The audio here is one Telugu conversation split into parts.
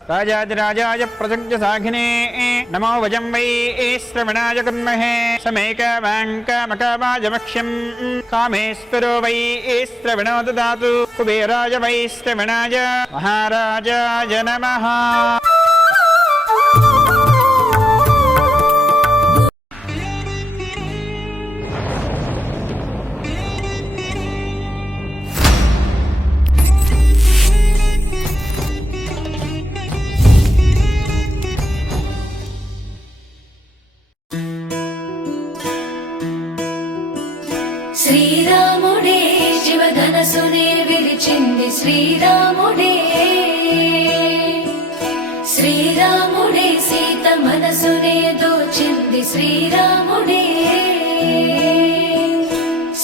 राजाधिराजाय प्रसज्य साघिने नमो वजं वै श्रवणाय कुर्महे समेकवाङ्कामकावाजमक्ष्यं कामेश्वरो वै श्रवणो ददातु कुबेराय वै श्रवणाय महाराजाय नमः। శ్రీరాముడే శివధనసునే విరిచింది శ్రీరాముడే, శ్రీరాముడే సీత మనసునే దోచింది శ్రీరాముడే,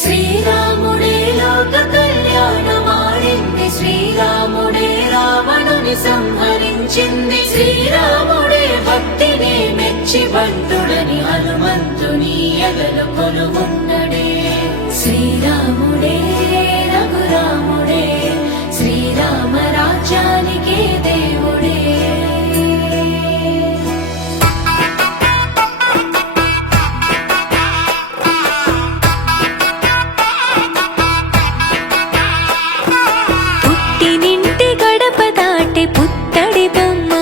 శ్రీరాముడే లోక కళ్యాణమాడింది శ్రీరాముడే రావణుని సంహరించింది శ్రీరాముడే భక్తిని మెచ్చి బంటుడని హనుమంతుని ఎగలు కొలువున్నడే శ్రీరాముడే రఘురాముడే శ్రీరామ రాజ్యానికే దేవుడే। పుట్టినింటి గడప దాటే పుత్తడి బొమ్మ,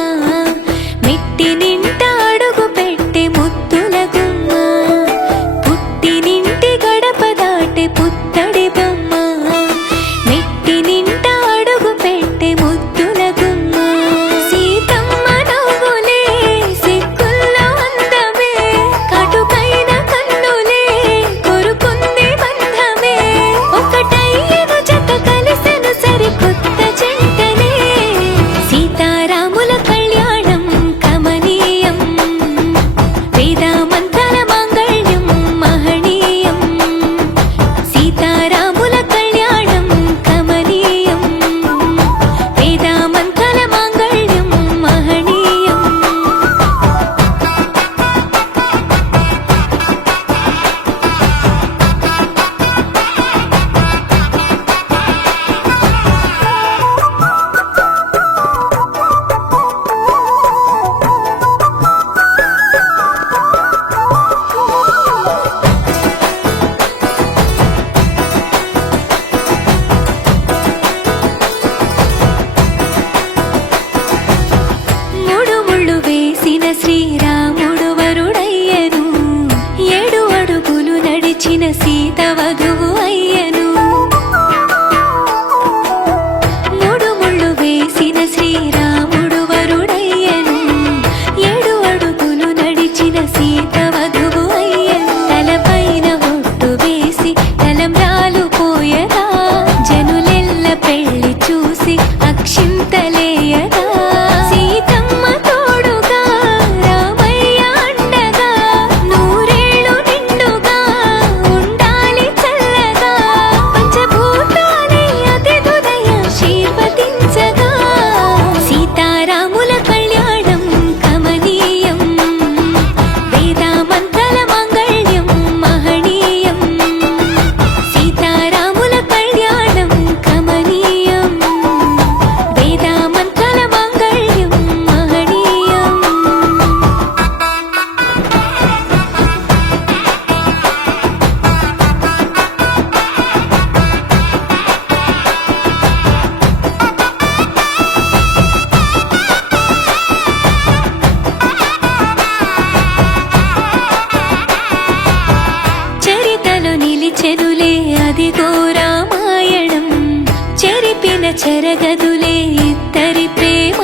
మెట్టి నింట అడుగు పెట్టే ముద్దుల గుమ్మ, పుట్టినింటి గడప దాటే పుత్తడి బొమ్మ, మెట్టి నింట అడుగు పెట్టే ముద్దుల గుమ్మ, సీతమ్మ నవ్వులే సిగ్గుల్లో అందమే, కటుకైన కన్నులే కొరుకుంది బంధమే, ఒకటయ్యను జత కలిసెను సరికొత్త జంటనే, సీతారాముల కళ్యాణం కమనీయం, వేదామంతర మాంగళ్యం మహనీయం, సీతారాముల కళ్యాణం కమనీయం, వేదామంతర మాంగళ్యం మహనీయం। మూడు ముళ్ళు వేసిన శ్రీరాముడు వరుడయ్యను, 7 అడుగులు నడిచిన సీత వధువు అయ్యను, మూడు ముళ్ళు వేసిన శ్రీరాముడు వరుడయ్యను, 7 అడుగులు నడిచిన సీత వధువు అయ్యను, తలపైన ఒట్టు వేసి తలంబ్రాలు పోయగా, జనులెల్ల పెళ్లి చూసి అక్షింతలేయగా, సీతమ్మ తోడుగా రామయ్య అండగా, నూరేళ్ళు నిండుగా ఉండాలి చల్లగా, పంచభూతాలే అతిథులయ ఆశీర్వదించగా, సీతారాముల కళ్యాణం కమనీయం, వేదామంతర మాంగళ్యం మహనీయం, సీతారాముల కళ్యాణం కమనీయం, వేదామంతర మాంగళ్యం మహనీయం। చరితలు నిలిచెనులే అదిగో రామాయణం, చెరిపిన చెరగదులే ఇద్దరి ప్రేమ